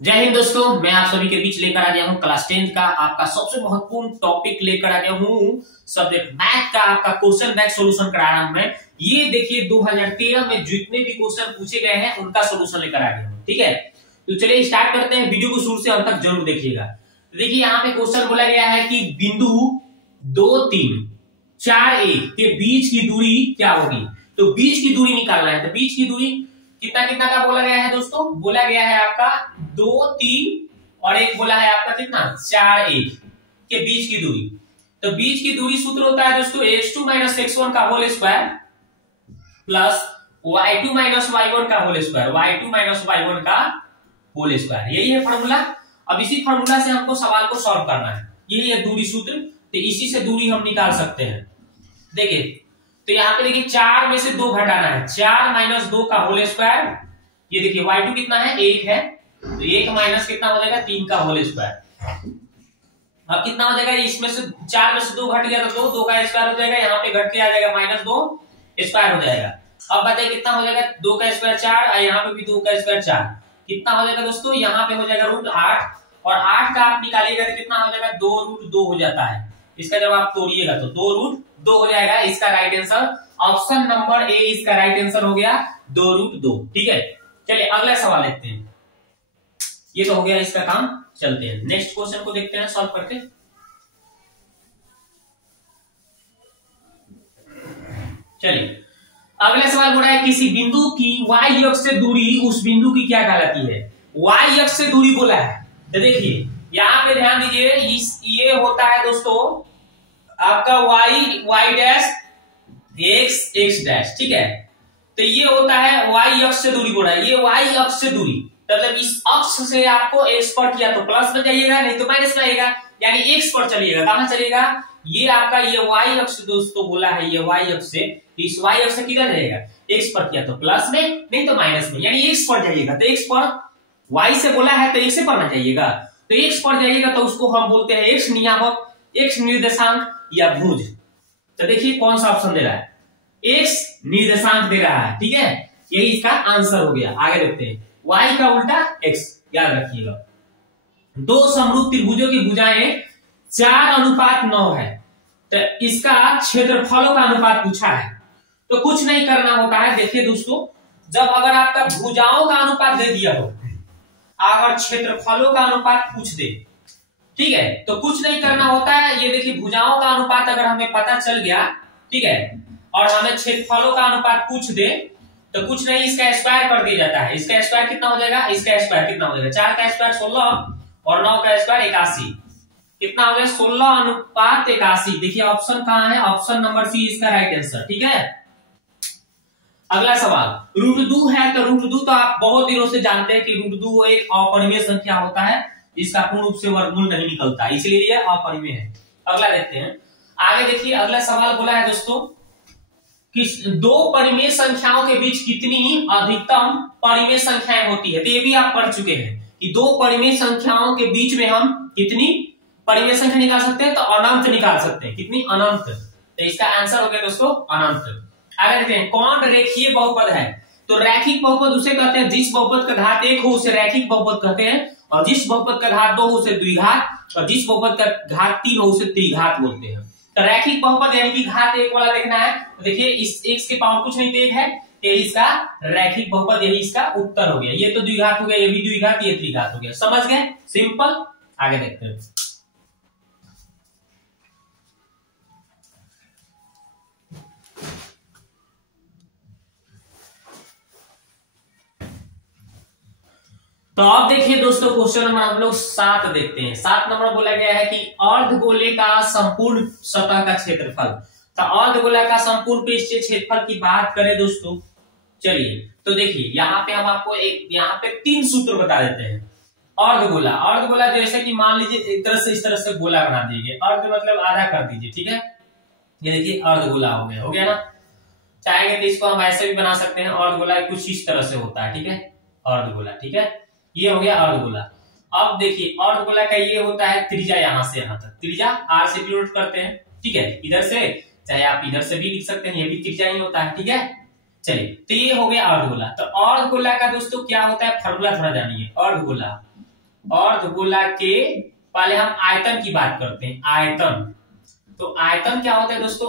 जय हिंद दोस्तों, मैं आप सभी के बीच लेकर आ गया हूं क्लास 10 का आपका सबसे महत्वपूर्ण टॉपिक लेकर आ गया हूं सब्जेक्ट मैथ का आपका क्वेश्चन बैंक सॉल्यूशन करा रहा हूं मैं। ये देखिए 2013 में जितने भी क्वेश्चन पूछे गए हैं उनका सॉल्यूशन लेकर आ गया हूं। ठीक है, तो चलिए स्टार्ट करते हैं। वीडियो को शुरू से अंत तक जरूर देखिएगा। देखिए यहाँ पे क्वेश्चन बोला गया है कि बिंदु 2, 3, 4, 1 के बीच की दूरी क्या होगी। तो बीच की दूरी निकालना है। तो बीच की दूरी कितना कितना का बोला गया है दोस्तों? बोला गया है आपका 2, 3 और एक बोला है आपका कितना 4, 1 के बीच की दूरी। तो बीच की दूरी सूत्र होता है दोस्तों x2 माइनस x1 का whole square plus y2 minus y1 का whole square, y2 minus y1 का होल स्क्वायर। यही है फॉर्मूला। अब इसी फॉर्मूला से हमको सवाल को सॉल्व करना है। यही है दूरी सूत्र। तो इसी से दूरी हम निकाल सकते हैं। देखिए तो यहाँ पे देखिए 4 में से 2 घटाना है। 4 माइनस 2 का होल स्क्वायर। ये देखिए y2 कितना है 1 है, तो 1 माइनस कितना हो जाएगा 3 का होल स्क्वायर। अब कितना हो जाएगा, इसमें से 4 में से 2 घट गया तो 2 का स्क्वायर हो जाएगा। यहाँ पे घट के आ जाएगा माइनस 2 स्क्वायर हो जाएगा। अब बताइए कितना हो जाएगा, 2 का स्क्वायर 4 और यहाँ पे भी 2 का स्क्वायर 4। कितना हो जाएगा दोस्तों, यहाँ पे हो जाएगा √8 और 8 का आप निकालिएगा तो कितना हो जाएगा 2√2 हो जाता है। इसका जब आप तोड़िएगा तो 2√2 हो जाएगा। इसका right answer option number A इसका राइट आंसर हो गया 2√2। ठीक है, चलिए अगला सवाल देखते हैं। ये तो हो गया इसका काम। चलते हैं नेक्स्ट क्वेश्चन को देखते हैं सॉल्व करके। चलिए अगला सवाल बोला है किसी बिंदु की y अक्ष से दूरी उस बिंदु की क्या कहलाती है। y अक्ष से दूरी बोला है। तो देखिए यहां पे ध्यान दीजिए, ये होता है दोस्तों आपका y डैश x डैश। ठीक है, तो ये होता है y अक्ष से दूरी बोला है। ये y अक्ष से दूरी मतलब इस अक्ष से आपको x पर किया तो प्लस में जाइएगा, नहीं तो माइनस में आएगा, यानी x पर चलिएगा। कहां चलेगा, ये आपका ये y अक्ष दोस्तों बोला है, ये y अक्ष से इस y अक्ष से किधर जाएगा, x पर किया तो प्लस में, नहीं तो माइनस में, यानी x पर जाइएगा। तो x पर y से बोला है तो x से पर ना जाइएगा। तो x पर जाइएगा तो उसको हम बोलते हैं x नियामक, x निर्देशांक या भुज। तो देखिए कौन सा ऑप्शन दे रहा है, x निर्देशांक दे रहा है। ठीक है, यही इसका आंसर हो गया। आगे देखते हैं, y का उल्टा x, याद रखिएगा। दो समरूप त्रिभुजों की भुजाएं 4:9 है। तो इसका क्षेत्रफलों का अनुपात पूछा है। तो कुछ नहीं करना होता है। देखिए दोस्तों, जब अगर आपका भुजाओं का अनुपात दे दिया हो, अगर क्षेत्रफलों का अनुपात पूछ दे, ठीक है, तो कुछ नहीं करना होता है। ये देखिए भुजाओं का अनुपात अगर हमें पता चल गया, ठीक है, और हमें क्षेत्रफलों का अनुपात पूछ दे तो कुछ नहीं, इसका स्क्वायर कर दिया जाता है। इसका स्क्वायर कितना हो जाएगा, इसका स्क्वायर कितना हो जाएगा, 4 का स्क्वायर 16 और 9 का स्क्वायर 81। कितना हो गया 16:81। देखिए ऑप्शन कहां है, ऑप्शन नंबर सी इसका राइट आंसर। ठीक है, अगला सवाल √2 है। तो √2 तो आप बहुत दिनों से जानते हैं कि √2 एक अपरिमेय संख्या होता है, इसका पूर्ण रूप से वर्गमूल नहीं निकलता, इसलिए ये अपरिमेय है। अगला देखते हैं। आगे देखिए अगला सवाल बोला है दोस्तों कि दो परिमेय संख्याओं के बीच कितनी अधिकतम परिमेय संख्याएं होती है। तो ये भी आप पढ़ चुके हैं कि दो परिमेय संख्याओं के बीच में हम कितनी परिमेय संख्या निकाल सकते हैं, तो अनंत निकाल सकते हैं। कितनी, अनंत। तो इसका आंसर हो गया दोस्तों अनंत। आगे देखते हैं, कौन रेखीय बहुपद है। तो रैखिक बहुपद उसे कहते हैं जिस बहुपद का घात 1 हो उसे रैखिक बहुपद कहते हैं, और जिस बहुपद का घात 2 हो उसे द्विघात, और जिस बहुपद का घात 3 हो उसे त्रिघात बोलते हैं। तो रैखिक बहुपद यानी कि घात 1 वाला देखना है। तो देखिए इस x के पावर कुछ नहीं, 1 है, ये इसका रैखिक बहुपद, यही इसका उत्तर हो गया। ये तो द्विघात हो गया, ये भी द्विघात, ये त्रिघात हो गया। समझ गए, सिंपल। आगे देखते हैं। तो अब देखिए दोस्तों क्वेश्चन नंबर हम लोग 7 देखते हैं। 7 नंबर बोला गया है कि अर्धगोले का संपूर्ण सतह का क्षेत्रफल। तो अर्धगोला का संपूर्ण पृष्ठीय क्षेत्रफल की बात करें दोस्तों, चलिए तो देखिए यहाँ पे हम आपको यहाँ पे 3 सूत्र बता देते हैं। अर्धगोला जैसे कि मान लीजिए एक तरह से इस तरह से गोला बना दीजिए, अर्ध मतलब आधा कर दीजिए। ठीक है, ये देखिए अर्धगोला हो गया ना। चाहेंगे तो इसको हम ऐसे भी बना सकते हैं। अर्धगोला कुछ इस तरह से होता है। ठीक है, अर्धगोला। ठीक है, ये हो गया अर्धगोला। अब देखिए अर्धगोला का ये होता है त्रिज्या, यहां से यहां तक त्रिज्या r से डिनोट करते हैं। ठीक है, इधर से चाहे आप इधर से भी लिख सकते हैं, ये भी त्रिज्या ही होता है। ठीक है, चलिए तो ये हो गया अर्धगोला। तो अर्धगोला का दोस्तों क्या होता है, फॉर्मूला थोड़ा जानिए। अर्धगोला अर्धगोला के, पहले हम आयतन की बात करते हैं। आयतन, तो आयतन क्या होता है दोस्तों,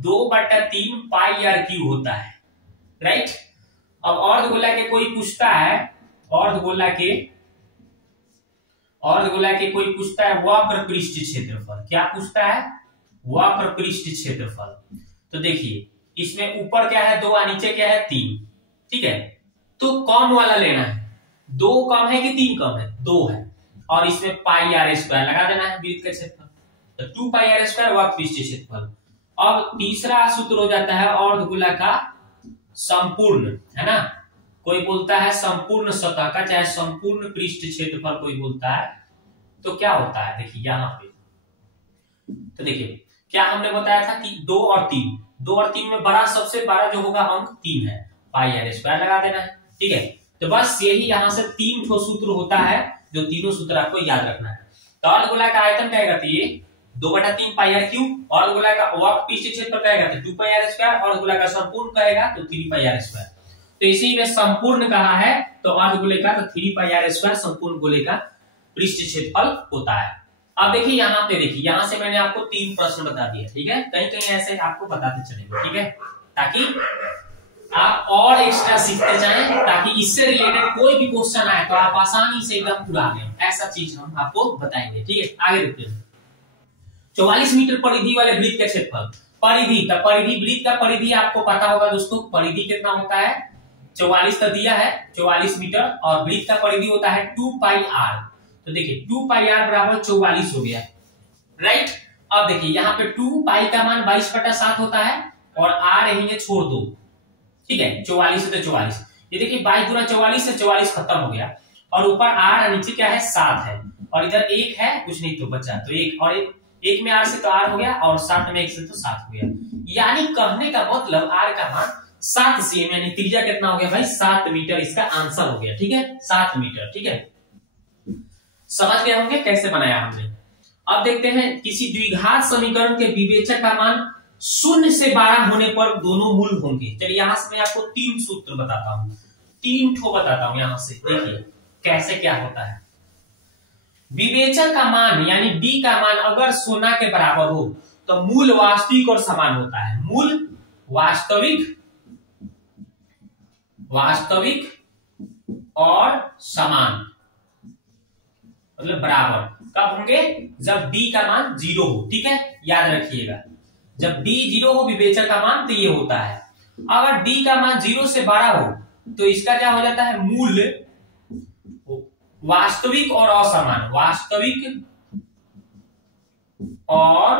2/3 पाई आर क्यू होता है, राइट। अब अर्धगोला के कोई पूछता है, अर्धगोला के कोई पूछता है वक्र पृष्ठ क्षेत्रफल। क्या पूछता है, वक्र पृष्ठ क्षेत्रफल। तो देखिए इसमें ऊपर क्या है 2 और नीचे क्या है 3, ठीक है। तो कम वाला लेना है, 2 कम है कि 3 कम है, 2 है, और इसमें पाई आर स्क्वायर लगा देना है वृत्त का क्षेत्रफल, तो 2 पाई आर स्क्वायर वक्र पृष्ठ क्षेत्रफल। अब तीसरा सूत्र हो जाता है अर्धगोला का संपूर्ण, है ना। कोई बोलता है संपूर्ण सतह का, चाहे संपूर्ण पृष्ठ क्षेत्रफल कोई बोलता है। तो क्या होता है देखिए यहां पे, तो देखिए क्या हमने बताया था कि 2 और 3 में बड़ा, सबसे बड़ा जो होगा अंक 3 है, पाई आर स्क्वायर लगा देना है, ठीक है। तो बस यही यहां से 3 ठो सूत्र होता है, जो तीनों सूत्र आपको याद रखना है। तो अर्धगोला का आयतन क्या करती है 2/3 पाई आर क्यू, अर्धगोला का वक्र पृष्ठ क्षेत्रफल क्या करते 2 पाई आर स्क्वायर, अर्धगोला का संपूर्ण कहेगा तो 3 पाई आर स्क्वायर। तो इसी में संपूर्ण कहा है तो अर्धगोले का तो 3 पाई आर स्क्वायर संपूर्ण गोले का पृष्ठ क्षेत्रफल होता है। अब देखिए यहाँ पे, देखिए यहां से मैंने आपको 3 प्रश्न बता दिया, ठीक है। कहीं कहीं ऐसे आपको बताते चलेंगे, ठीक है, ताकि आप और एक्स्ट्रा सीखते जाएं, ताकि इससे रिलेटेड कोई भी क्वेश्चन आए तो आप आसानी से एकदम उड़ा लें। ऐसा चीज हम आपको बताएंगे, ठीक है। आगे देखते हैं, 44 मीटर परिधि वाले वृत्त का क्षेत्रफल। परिधि का, परिधि वृत्त का परिधि आपको पता होगा दोस्तों, परिधि कितना होता है 44 का दिया है 44 मीटर, और वृत्त का परिधि होता है 2 पाई आर। तो देखिए 2 पाई आर बराबर 44 हो गया, राइट। अब देखिए यहाँ पे 2 पाई का मान 22/7 होता है, और आर रहेंगे छोड़ दो, ठीक है। 44 है तो 44, ये देखिए 22 गुना 44 से 44 खत्म हो गया, और ऊपर आर नीचे क्या है 7 है, और इधर 1 है, कुछ नहीं तो बचा तो 1, और 1 में आर से तो आर हो गया, और 7 में 1 से तो 7 हो गया। यानी कहने का मतलब आर का मान 7 cm, यानी त्रिज्या कितना हो गया भाई 7 मीटर, इसका आंसर हो गया, ठीक है 7 मीटर, ठीक है। समझ गए होंगे कैसे बनाया हमने। अब देखते हैं किसी द्विघात समीकरण के विवेचक का मान 0 से 12 होने पर दोनों मूल होंगे। चलिए यहां से मैं आपको 3 सूत्र बताता हूं, 3 ठो बताता हूं यहां से, देखिए कैसे क्या होता है। विवेचक का मान यानी डी का मान अगर 0 के बराबर हो तो मूल वास्तविक और समान होता है। मूल वास्तविक और समान मतलब बराबर कब होंगे, जब d का मान 0 हो, ठीक है, याद रखिएगा। जब d 0 हो विवेचक का मान तो ये होता है। अगर d का मान 0 से 12 हो तो इसका क्या हो जाता है, मूल वास्तविक और असमान, वास्तविक और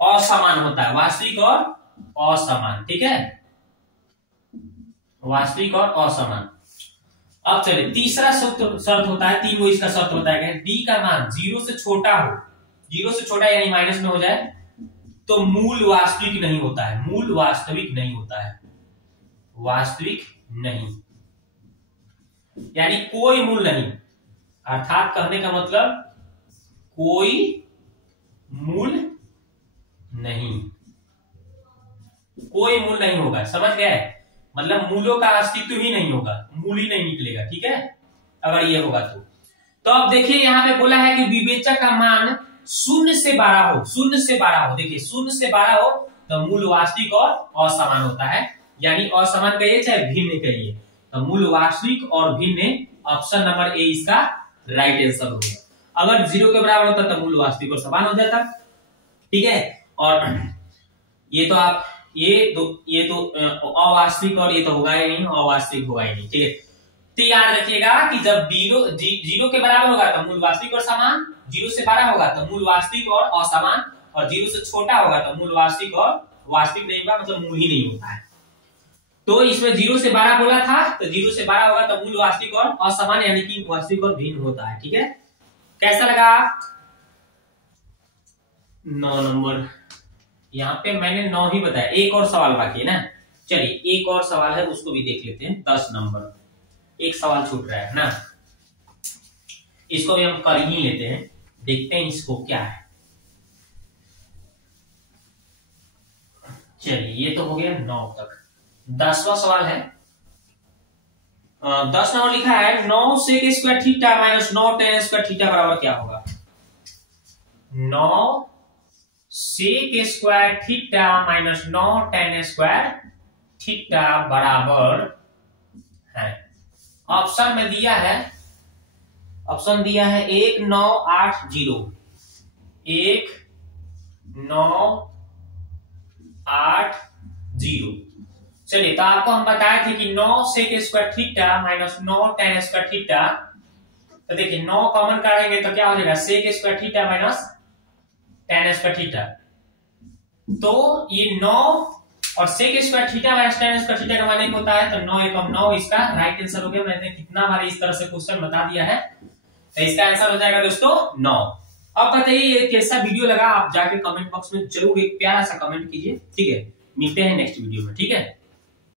असमान होता है, वास्तविक और असमान, ठीक है, वास्तविक और असमान। अब चलिए तीसरा शर्त होता है, 3 इसका शर्त बताया गया है, डी का मान 0 से छोटा हो, 0 से छोटा यानी माइनस में हो जाए तो मूल वास्तविक नहीं होता है, मूल वास्तविक नहीं होता है, वास्तविक नहीं यानी कोई मूल नहीं, अर्थात कहने का मतलब कोई मूल नहीं, कोई मूल नहीं होगा, समझ गए, मतलब मूलों का अस्तित्व ही नहीं होगा, मूल ही नहीं निकलेगा, ठीक है, अगर ये होगा तो अब देखिए यहाँ पे बोला है कि विवेचक का मान 0 से 12 हो, 0 से 12 हो, देखिए 0 से 12 हो तो मूल वास्तविक और असमान होता है, यानी असमान कहिए चाहे भिन्न कहिए, तो मूल वास्तविक और भिन्न, ऑप्शन नंबर ए इसका राइट आंसर हो गया। अगर 0 के बराबर होता तो मूल वास्तविक और समान हो जाता, ठीक है। और ये तो आप ये तो अवास्तविक और ये तो होगा ही नहीं, अवास्तविक होगा ही नहीं, ठीक है। तो याद रखिएगा कि जब 0 के बराबर होगा तो मूल वास्तविक और समान, 0 से 12 होगा तो मूल वास्तविक और असमान, और 0 से छोटा होगा तो मूल वास्तविक और वास्तविक नहीं होगा, मतलब मूल ही नहीं होता है। तो इसमें 0 से 12 बोला था, तो 0 से 12 होगा तो मूल वास्तविक और असमान यानी कि वास्तविक और भिन्न होता है, ठीक है। कैसा लगा 9 नंबर, यहाँ पे मैंने 9 ही बताया, एक और सवाल बाकी है ना, चलिए एक और सवाल है उसको भी देख लेते हैं। 10 नंबर, एक सवाल छूट रहा है ना, इसको भी हम कर ही लेते हैं, देखते हैं इसको क्या है। चलिए ये तो हो गया 9 तक। 10वां सवाल है, 10 नंबर लिखा है 9 sec square theta minus 9 tan square theta बराबर क्या होगा। 9 sec square theta minus 9 tan square theta बराबर है, ऑप्शन में दिया है, ऑप्शन दिया है 1980 1980। चलिए, तो आपको हम बताए थे कि 9 sec square theta minus 9 tan square theta, तो देखिए 9 कॉमन काटेंगे तो क्या हो जाएगा sec square theta minus tan square theta. तो ये 9 और sec square theta minus tan square theta का मान एक होता है, तो 9 एकम 9 इसका राइट आंसर हो गया। मैंने कितना बार इस तरह से क्वेश्चन बता दिया है, तो इसका आंसर हो जाएगा दोस्तों 9। अब बताइए ये कैसा वीडियो लगा, आप जाके कमेंट बॉक्स में जरूर एक प्यारा सा कमेंट कीजिए। ठीक है, मिलते हैं नेक्स्ट वीडियो में। ठीक है।